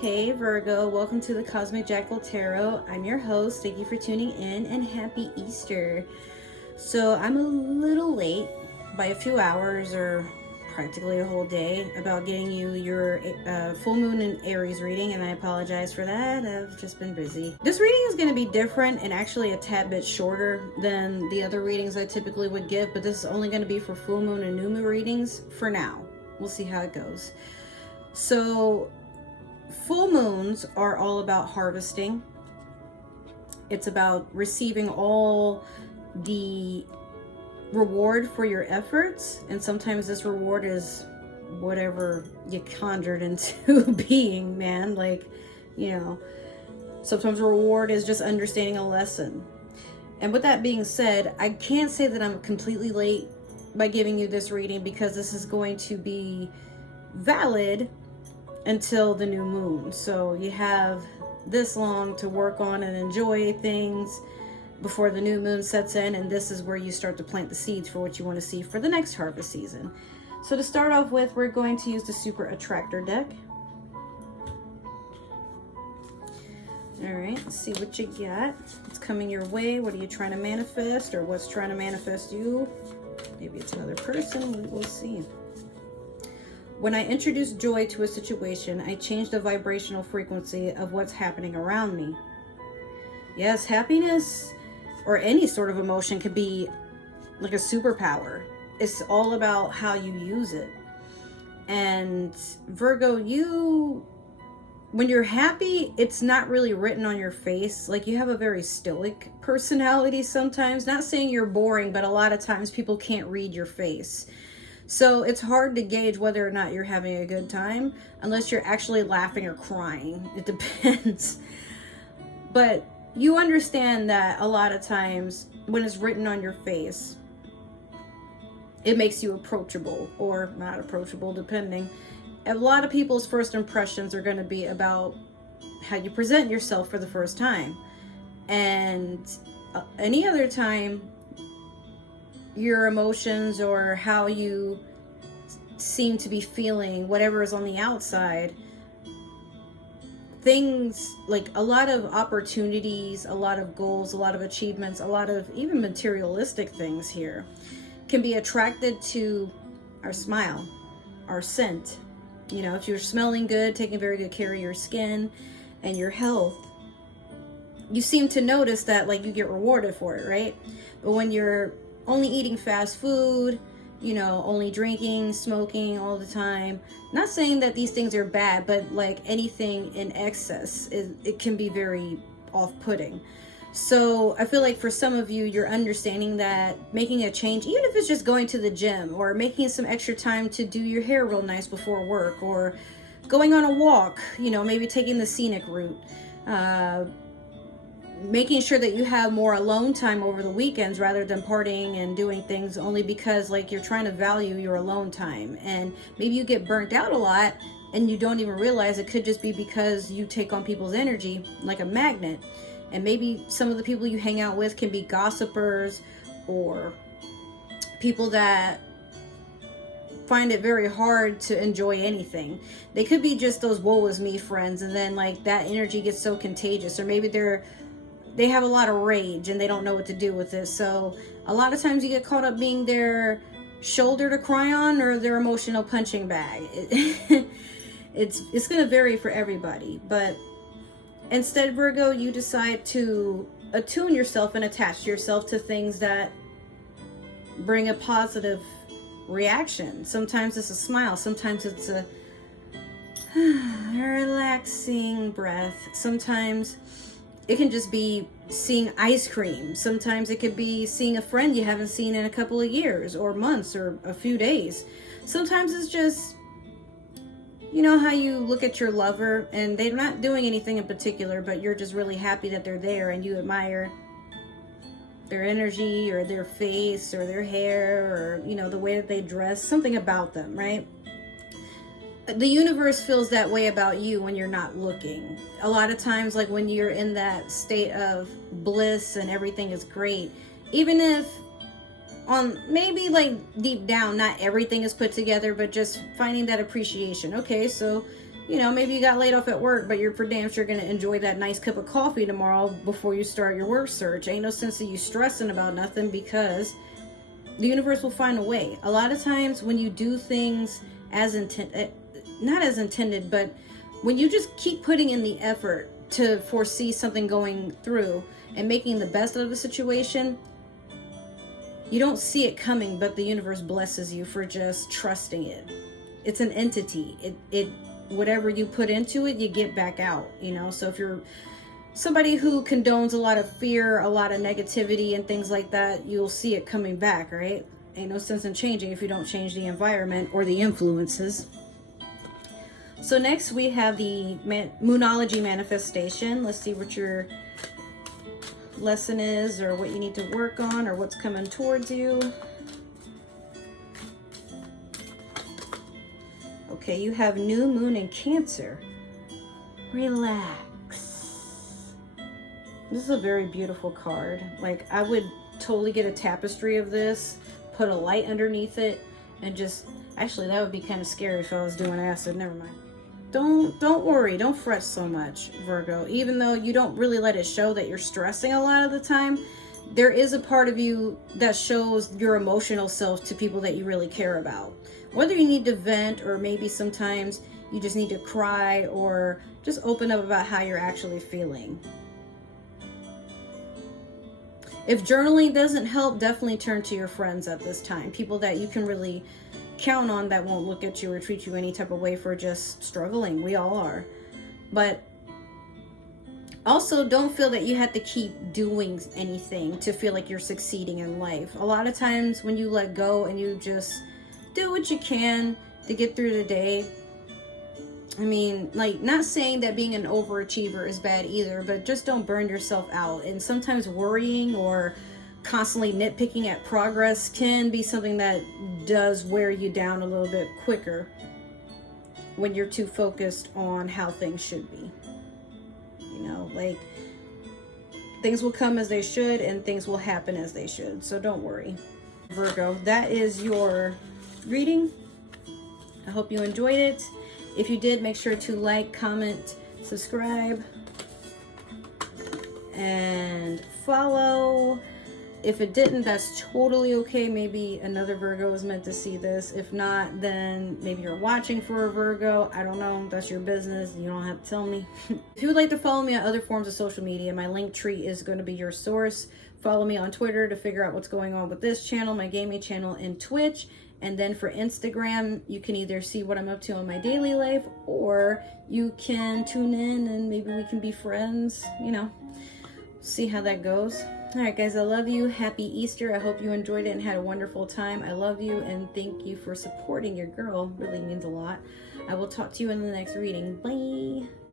Hey Virgo, welcome to the Cosmic Jackal Tarot. I'm your host. Thank you for tuning in and happy Easter. So I'm a little late by a few hours or practically a whole day about getting you your full moon and Aries reading, and I apologize for that. I've just been busy. This reading is going to be different and actually a tad bit shorter than the other readings I typically would give, but this is only going to be for full moon and new moon readings for now. We'll see how it goes. So full moons are all about harvesting. It's about receiving all the reward for your efforts, and sometimes this reward is whatever you conjured into being, man. Like, you know, sometimes a reward is just understanding a lesson. And with that being said, I can't say that I'm completely late by giving you this reading, because this is going to be valid until the new moon. So you have this long to work on and enjoy things before the new moon sets in, and this is where you start to plant the seeds for what you want to see for the next harvest season. So to start off with, we're going to use the Super Attractor deck. All right, let's see what you got. What's coming your way? What are you trying to manifest, or what's trying to manifest you? Maybe it's another person. We will see. When I introduce joy to a situation, I change the vibrational frequency of what's happening around me. Yes, happiness or any sort of emotion could be like a superpower. It's all about how you use it. And Virgo, when you're happy, it's not really written on your face. Like, you have a very stoic personality sometimes. Not saying you're boring, but a lot of times people can't read your face. So it's hard to gauge whether or not you're having a good time unless you're actually laughing or crying. It depends. But you understand that a lot of times when it's written on your face, it makes you approachable or not approachable, depending. A lot of people's first impressions are going to be about how you present yourself for the first time. And any other time, your emotions or how you seem to be feeling, whatever is on the outside, things like a lot of opportunities, a lot of goals, a lot of achievements, a lot of even materialistic things here can be attracted to our smile, our scent. You know, if you're smelling good, taking very good care of your skin and your health, you seem to notice that, like, you get rewarded for it, right? But when you're only eating fast food, you know, only drinking, smoking all the time, not saying that these things are bad, but like anything in excess, it can be very off-putting. So I feel like for some of you, you're understanding that making a change, even if it's just going to the gym or making some extra time to do your hair real nice before work, or going on a walk, you know, maybe taking the scenic route, making sure that you have more alone time over the weekends rather than partying and doing things only because, like, you're trying to value your alone time. And maybe you get burnt out a lot and you don't even realize it could just be because you take on people's energy like a magnet. And maybe some of the people you hang out with can be gossipers or people that find it very hard to enjoy anything. They could be just those woe is me friends, and then like that energy gets so contagious. Or maybe they have a lot of rage and they don't know what to do with it. So a lot of times you get caught up being their shoulder to cry on or their emotional punching bag. It's going to vary for everybody. But instead, Virgo, you decide to attune yourself and attach yourself to things that bring a positive reaction. Sometimes it's a smile. Sometimes it's a relaxing breath. Sometimes it can just be seeing ice cream. Sometimes it could be seeing a friend you haven't seen in a couple of years or months or a few days. Sometimes it's just, you know how you look at your lover and they're not doing anything in particular, but you're just really happy that they're there and you admire their energy or their face or their hair or, you know, the way that they dress, something about them, right? The universe feels that way about you when you're not looking. A lot of times, like when you're in that state of bliss and everything is great, even if on maybe like deep down not everything is put together, but just finding that appreciation. Okay, so you know, maybe you got laid off at work, but you're for damn sure going to enjoy that nice cup of coffee tomorrow before you start your work search. Ain't no sense of you stressing about nothing, because the universe will find a way. A lot of times when you do things as intended, not as intended, but when you just keep putting in the effort to foresee something going through and making the best of the situation, you don't see it coming, but the universe blesses you for just trusting it. It's an entity. It whatever you put into it, you get back out, you know? So if you're somebody who condones a lot of fear, a lot of negativity and things like that, you'll see it coming back, right? Ain't no sense in changing if you don't change the environment or the influences. So next we have the Moonology manifestation. Let's see what your lesson is, or what you need to work on, or what's coming towards you. Okay, you have new moon in Cancer. Relax. This is a very beautiful card. Like, I would totally get a tapestry of this, put a light underneath it, and just, actually that would be kind of scary if I was doing acid. Never mind. Don't worry, don't fret so much, Virgo. Even though you don't really let it show that you're stressing a lot of the time, there is a part of you that shows your emotional self to people that you really care about. Whether you need to vent, or maybe sometimes you just need to cry, or just open up about how you're actually feeling. If journaling doesn't help, definitely turn to your friends at this time. People that you can really count on, that won't look at you or treat you any type of way for just struggling. We all are. But also, don't feel that you have to keep doing anything to feel like you're succeeding in life. A lot of times when you let go and you just do what you can to get through the day, I mean, like, not saying that being an overachiever is bad either, but just don't burn yourself out. And sometimes worrying or constantly nitpicking at progress can be something that does wear you down a little bit quicker when you're too focused on how things should be. You know, like, things will come as they should and things will happen as they should. So don't worry. Virgo, that is your reading. I hope you enjoyed it. If you did, make sure to like, comment, subscribe, and follow. If it didn't, that's totally okay. Maybe another Virgo is meant to see this. If not, then maybe you're watching for a Virgo. I don't know. That's your business. You don't have to tell me. If you would like to follow me on other forms of social media, my link tree is going to be your source. Follow me on Twitter to figure out what's going on with this channel, my gaming channel, and Twitch. And then for Instagram, you can either see what I'm up to in my daily life, or you can tune in and maybe we can be friends, you know, see how that goes. All right, guys, I love you. Happy Easter. I hope you enjoyed it and had a wonderful time. I love you, and thank you for supporting your girl. Really means a lot. I will talk to you in the next reading. Bye.